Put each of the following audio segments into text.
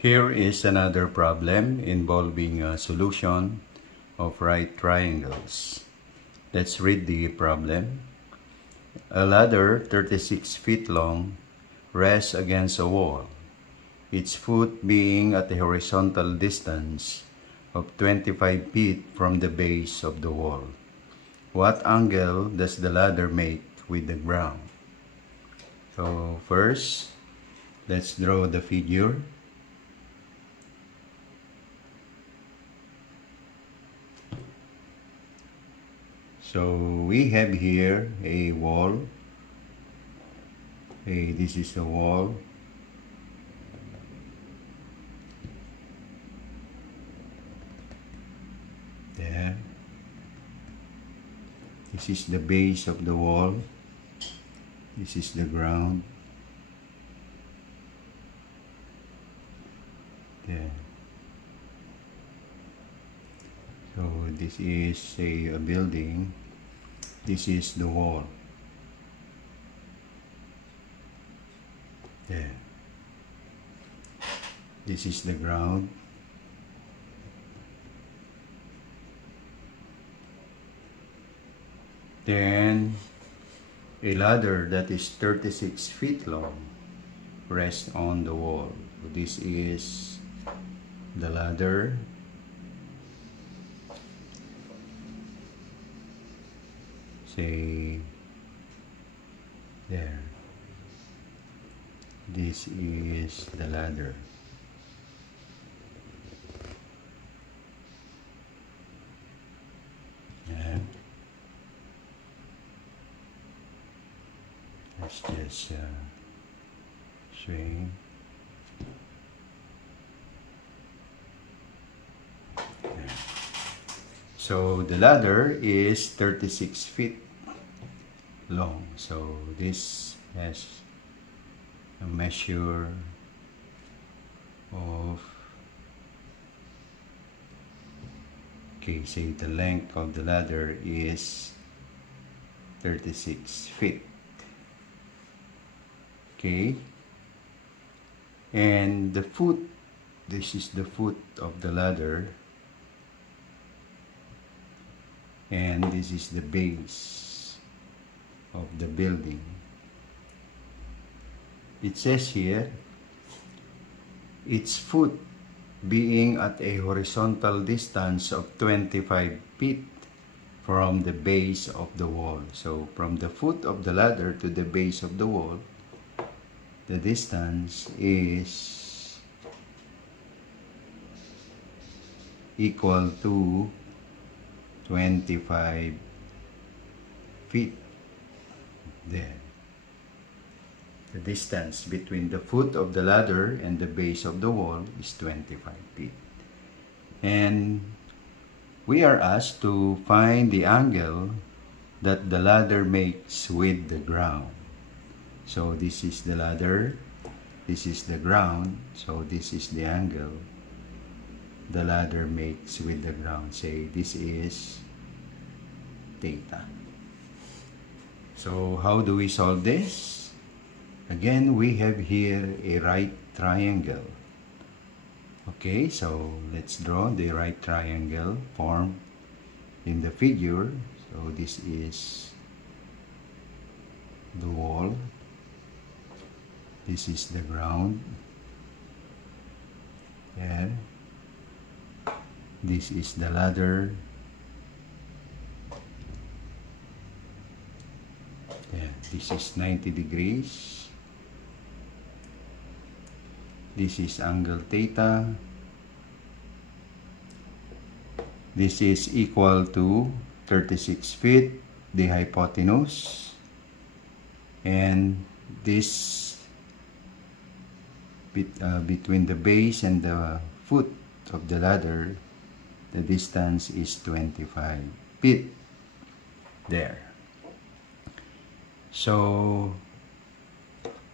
Here is another problem involving a solution of right triangles. Let's read the problem. A ladder 36 feet long rests against a wall, its foot being at a horizontal distance of 25 feet from the base of the wall. What angle does the ladder make with the ground? So first, let's draw the figure. So we have here a wall. This is a wall. There. This is the base of the wall. This is the ground. There. So this is a building. This is the wall. There. This is the ground. Then a ladder that is 36 feet long rests on the wall. So this is the ladder. Say there. This is the ladder. And let's just swing. There. So the ladder is 36 feet long. So this has a measure of, say the length of the ladder is 36 feet. Okay. And the foot, this is the foot of the ladder. And this is the base of the building. It says here, its foot being at a horizontal distance of 25 feet from the base of the wall. So from the foot of the ladder to the base of the wall, the distance is equal to 25 feet. There. The distance between the foot of the ladder and the base of the wall is 25 feet. And we are asked to find the angle that the ladder makes with the ground. So this is the ladder, this is the ground, so this is the angle the ladder makes with the ground. Say this is theta. So how do we solve this? Again, we have here a right triangle. Okay, so let's draw the right triangle formed in the figure. So this is the wall. This is the ground. There. This is the ladder. There. This is 90 degrees. This is angle theta. This is equal to 36 feet, the hypotenuse. And this between the base and the foot of the ladder, the distance is 25 feet. There. So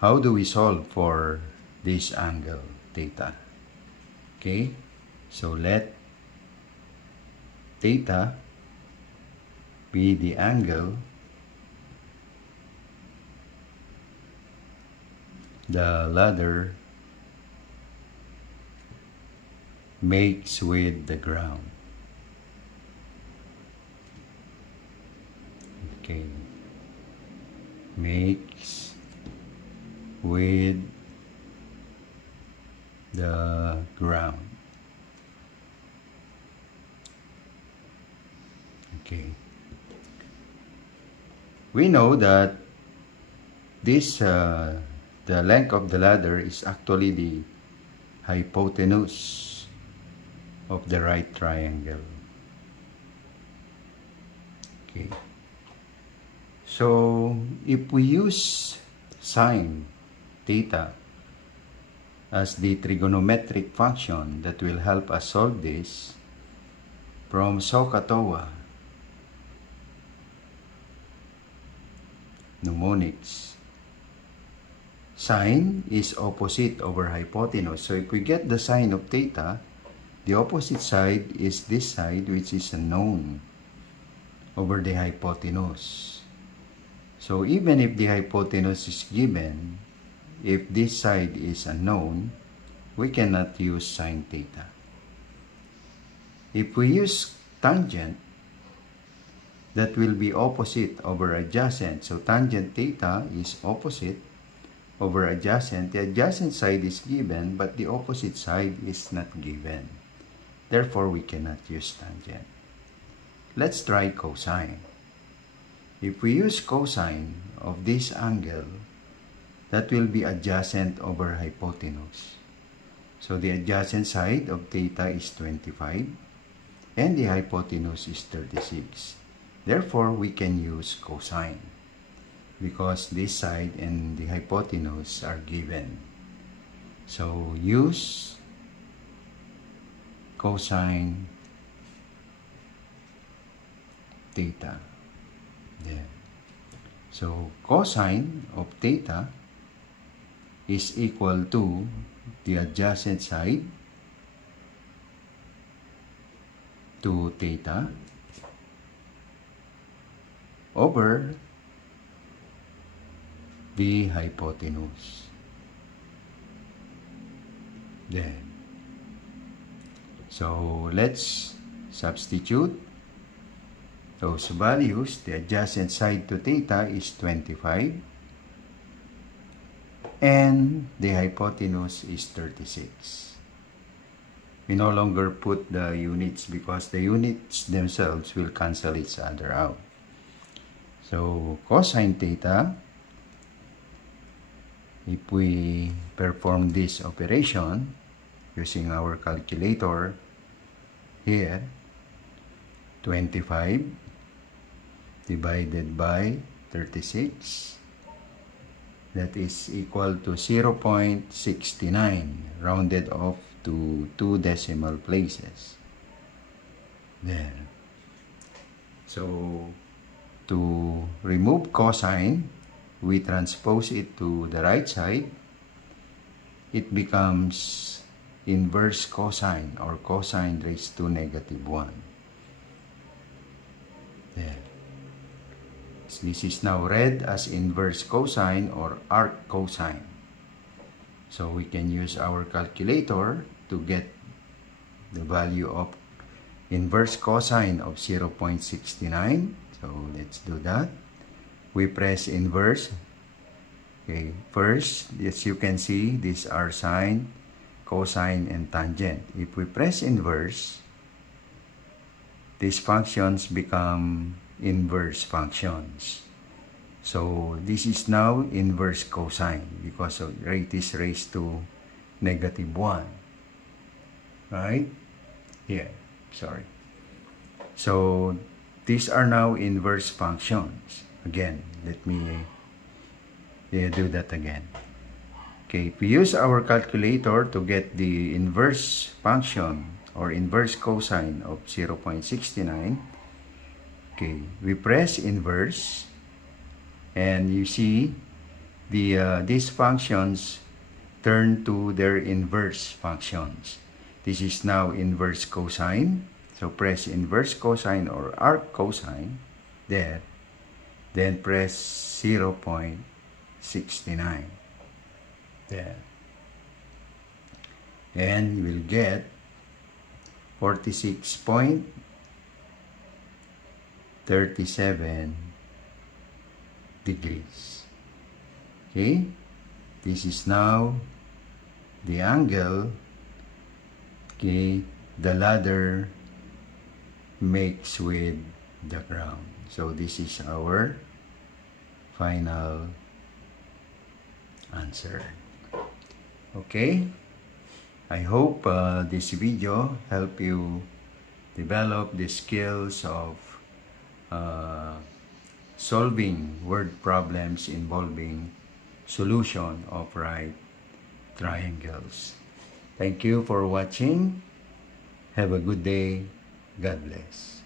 how do we solve for this angle theta? Okay, so let theta be the angle the ladder makes with the ground. Okay. Makes with the ground. Okay. We know that this the length of the ladder is actually the hypotenuse of the right triangle. Okay. So if we use sine theta as the trigonometric function that will help us solve this, from SOHCAHTOA mnemonics, sine is opposite over hypotenuse. So if we get the sine of theta, the opposite side is this side, which is unknown, over the hypotenuse. So even if the hypotenuse is given, if this side is unknown, we cannot use sine theta. If we use tangent, that will be opposite over adjacent. So tangent theta is opposite over adjacent. The adjacent side is given, but the opposite side is not given. Therefore, we cannot use tangent. Let's try cosine. If we use cosine of this angle, that will be adjacent over hypotenuse. So the adjacent side of theta is 25 and the hypotenuse is 36. Therefore, we can use cosine because this side and the hypotenuse are given. So use cosine theta. There. So cosine of theta is equal to the adjacent side to theta over the hypotenuse. Then, so let's substitute those values. The adjacent side to theta is 25 and the hypotenuse is 36. We no longer put the units because the units themselves will cancel each other out. So cosine theta, if we perform this operation using our calculator here, 25 divided by 36, that is equal to 0.69, rounded off to 2 decimal places. There. So to remove cosine, we transpose it to the right side. It becomes inverse cosine or cosine raised to -1. There. So this is now read as inverse cosine or arc cosine. So we can use our calculator to get the value of inverse cosine of 0.69. So let's do that. We press inverse. Okay, first, as you can see, these are sine, cosine, and tangent. If we press inverse, these functions become inverse functions. So this is now inverse cosine because it is raised to -1. Right? Here, sorry. So these are now inverse functions. Again, let me do that again. Okay, if we use our calculator to get the inverse function or inverse cosine of 0.69, okay, we press inverse and you see these functions turn to their inverse functions. This is now inverse cosine. So press inverse cosine or arc cosine there. Then press 0.69 there. And you will get 46.37 degrees. Okay? This is now the angle, okay, the ladder makes with the ground. So this is our final answer. Okay? I hope this video help you develop the skills of solving word problems involving solution of right triangles. Thank you for watching. Have a good day. God bless.